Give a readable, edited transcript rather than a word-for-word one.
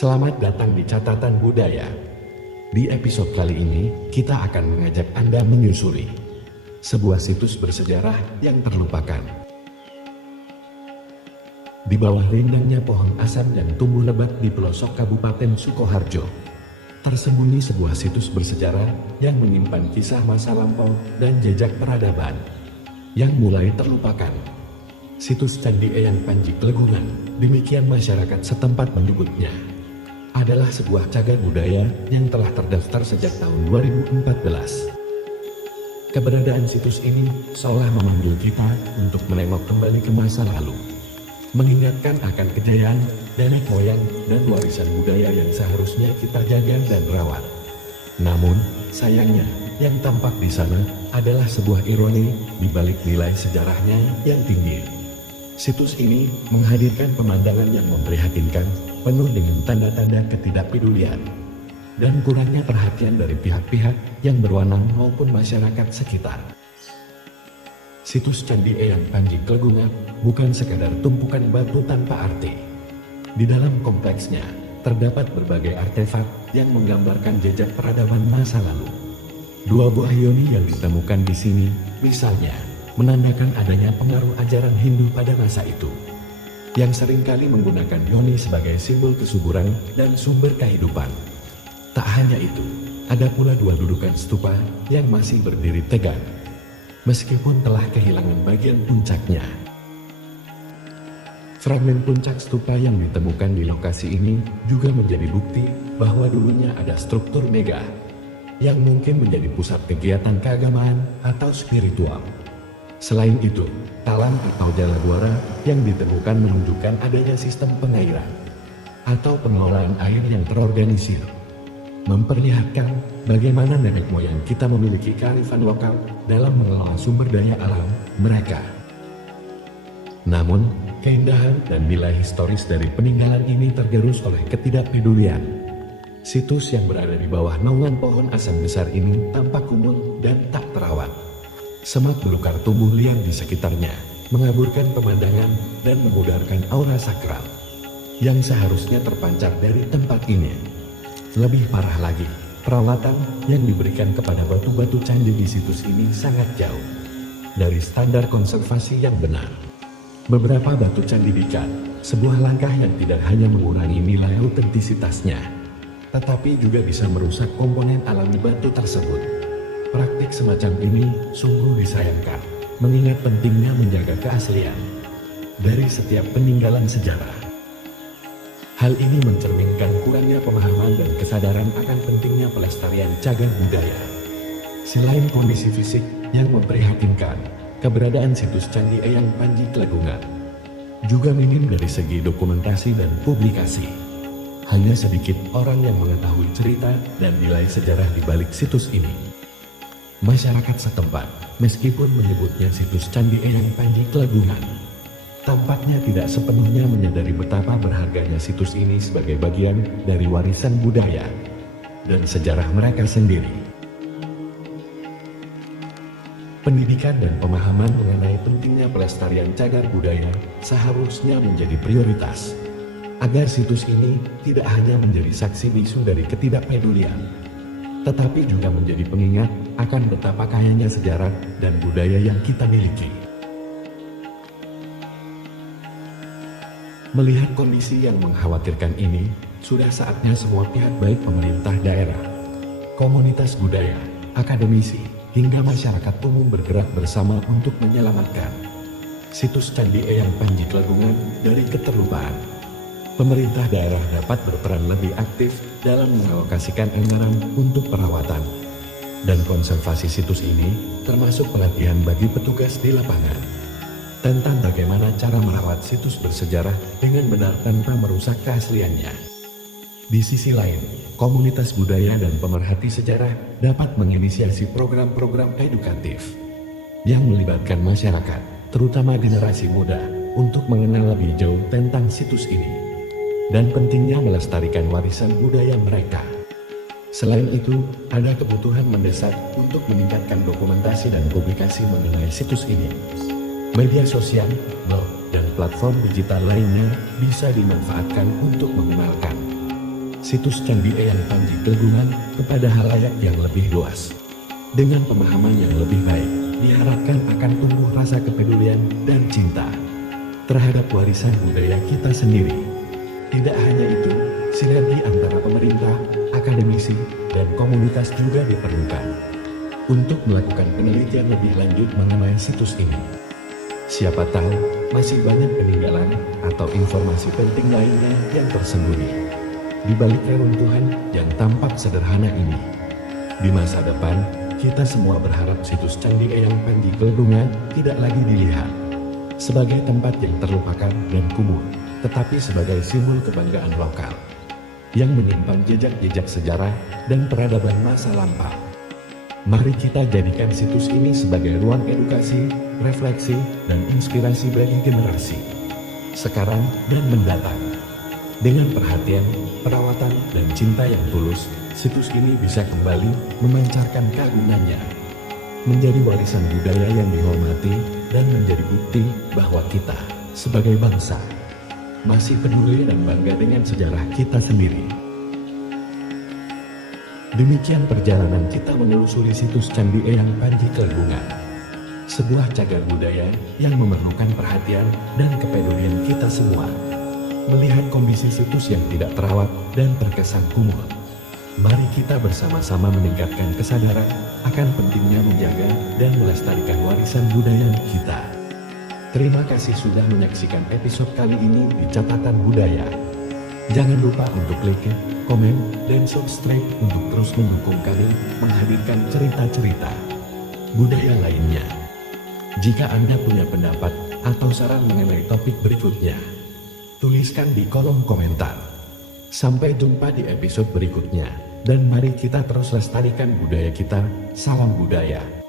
Selamat datang di Catatan Budaya. Di episode kali ini, kita akan mengajak Anda menyusuri sebuah situs bersejarah yang terlupakan. Di bawah rindangnya pohon asam yang tumbuh lebat di pelosok Kabupaten Sukoharjo, tersembunyi sebuah situs bersejarah yang menyimpan kisah masa lampau dan jejak peradaban yang mulai terlupakan. Situs Candi Eyang Panji Klegungan, demikian masyarakat setempat menyebutnya, adalah sebuah cagar budaya yang telah terdaftar sejak tahun 2014. Keberadaan situs ini seolah memanggil kita untuk menengok kembali ke masa lalu, mengingatkan akan kejayaan nenek moyang dan warisan budaya yang seharusnya kita jaga dan rawat. Namun, sayangnya, yang tampak di sana adalah sebuah ironi di balik nilai sejarahnya yang tinggi. Situs ini menghadirkan pemandangan yang memprihatinkan, penuh dengan tanda-tanda ketidakpedulian dan kurangnya perhatian dari pihak-pihak yang berwenang maupun masyarakat sekitar. Situs Candi Eyang Panji Klegungan bukan sekadar tumpukan batu tanpa arti. Di dalam kompleksnya terdapat berbagai artefak yang menggambarkan jejak peradaban masa lalu. Dua buah yoni yang ditemukan di sini, misalnya, menandakan adanya pengaruh ajaran Hindu pada masa itu, yang seringkali menggunakan yoni sebagai simbol kesuburan dan sumber kehidupan. Tak hanya itu, ada pula dua dudukan stupa yang masih berdiri tegak, meskipun telah kehilangan bagian puncaknya. Fragmen puncak stupa yang ditemukan di lokasi ini juga menjadi bukti bahwa dulunya ada struktur mega, yang mungkin menjadi pusat kegiatan keagamaan atau spiritual. Selain itu, talang atau jalabuara yang ditemukan menunjukkan adanya sistem pengairan atau pengelolaan air yang terorganisir, memperlihatkan bagaimana nenek moyang kita memiliki kearifan lokal dalam mengelola sumber daya alam mereka. Namun, keindahan dan nilai historis dari peninggalan ini tergerus oleh ketidakpedulian. Situs yang berada di bawah naungan pohon asam besar ini tampak kumuh dan tak terawat. Semak belukar tumbuh liar di sekitarnya, mengaburkan pemandangan dan memudarkan aura sakral yang seharusnya terpancar dari tempat ini. Lebih parah lagi, perawatan yang diberikan kepada batu-batu candi di situs ini sangat jauh dari standar konservasi yang benar. Beberapa batu candi dicat, sebuah langkah yang tidak hanya mengurangi nilai autentisitasnya, tetapi juga bisa merusak komponen alami batu tersebut. Praktik semacam ini sungguh disayangkan, mengingat pentingnya menjaga keaslian dari setiap peninggalan sejarah. Hal ini mencerminkan kurangnya pemahaman dan kesadaran akan pentingnya pelestarian cagar budaya. Selain kondisi fisik yang memprihatinkan, keberadaan situs Candi Eyang Panji Klegungan juga minim dari segi dokumentasi dan publikasi. Hanya sedikit orang yang mengetahui cerita dan nilai sejarah di balik situs ini. Masyarakat setempat, meskipun menyebutnya situs Candi Eyang Panji Klegungan, tampaknya tidak sepenuhnya menyadari betapa berharganya situs ini sebagai bagian dari warisan budaya dan sejarah mereka sendiri. Pendidikan dan pemahaman mengenai pentingnya pelestarian cagar budaya seharusnya menjadi prioritas, agar situs ini tidak hanya menjadi saksi bisu dari ketidakpedulian, tetapi juga menjadi pengingat akan betapa kayanya sejarah dan budaya yang kita miliki. Melihat kondisi yang mengkhawatirkan ini, sudah saatnya semua pihak baik pemerintah daerah, komunitas budaya, akademisi, hingga masyarakat umum bergerak bersama untuk menyelamatkan situs Candi Eyang Panji Klegungan dari keterlupaan. Pemerintah daerah dapat berperan lebih aktif dalam mengalokasikan anggaran untuk perawatan dan konservasi situs ini, termasuk pelatihan bagi petugas di lapangan tentang bagaimana cara merawat situs bersejarah dengan benar tanpa merusak keasliannya. Di sisi lain, komunitas budaya dan pemerhati sejarah dapat menginisiasi program-program edukatif yang melibatkan masyarakat, terutama generasi muda, untuk mengenal lebih jauh tentang situs ini dan pentingnya melestarikan warisan budaya mereka. Selain itu, ada kebutuhan mendesak untuk meningkatkan dokumentasi dan publikasi mengenai situs ini. Media sosial, blog, dan platform digital lainnya bisa dimanfaatkan untuk mengenalkan situs Candi Eyang Panji Gelgungan kepada halayak yang lebih luas. Dengan pemahaman yang lebih baik, diharapkan akan tumbuh rasa kepedulian dan cinta terhadap warisan budaya kita sendiri. Tidak hanya itu, sinergi antara pemerintah, akademisi, dan komunitas juga diperlukan untuk melakukan penelitian lebih lanjut mengenai situs ini. Siapa tahu, masih banyak peninggalan atau informasi penting lainnya yang tersembunyi di balik reruntuhan yang tampak sederhana ini. Di masa depan, kita semua berharap situs Candi Eyang Panji Gelgungan tidak lagi dilihat sebagai tempat yang terlupakan dan kumuh, tetapi sebagai simbol kebanggaan lokal yang menyimpan jejak-jejak sejarah dan peradaban masa lampau. Mari kita jadikan situs ini sebagai ruang edukasi, refleksi, dan inspirasi bagi generasi sekarang dan mendatang. Dengan perhatian, perawatan, dan cinta yang tulus, situs ini bisa kembali memancarkan keagungannya, menjadi warisan budaya yang dihormati, dan menjadi bukti bahwa kita, sebagai bangsa, masih peduli dan bangga dengan sejarah kita sendiri. Demikian perjalanan kita menelusuri situs Candi Eyang Panji Gelgungan, sebuah cagar budaya yang memerlukan perhatian dan kepedulian kita semua. Melihat kondisi situs yang tidak terawat dan terkesan kumuh, mari kita bersama-sama meningkatkan kesadaran akan pentingnya menjaga dan melestarikan warisan budaya kita. Terima kasih sudah menyaksikan episode kali ini di Catatan Budaya. Jangan lupa untuk klik, komen, dan subscribe untuk terus mendukung kami menghadirkan cerita-cerita budaya lainnya. Jika Anda punya pendapat atau saran mengenai topik berikutnya, tuliskan di kolom komentar. Sampai jumpa di episode berikutnya, dan mari kita terus lestarikan budaya kita. Salam budaya.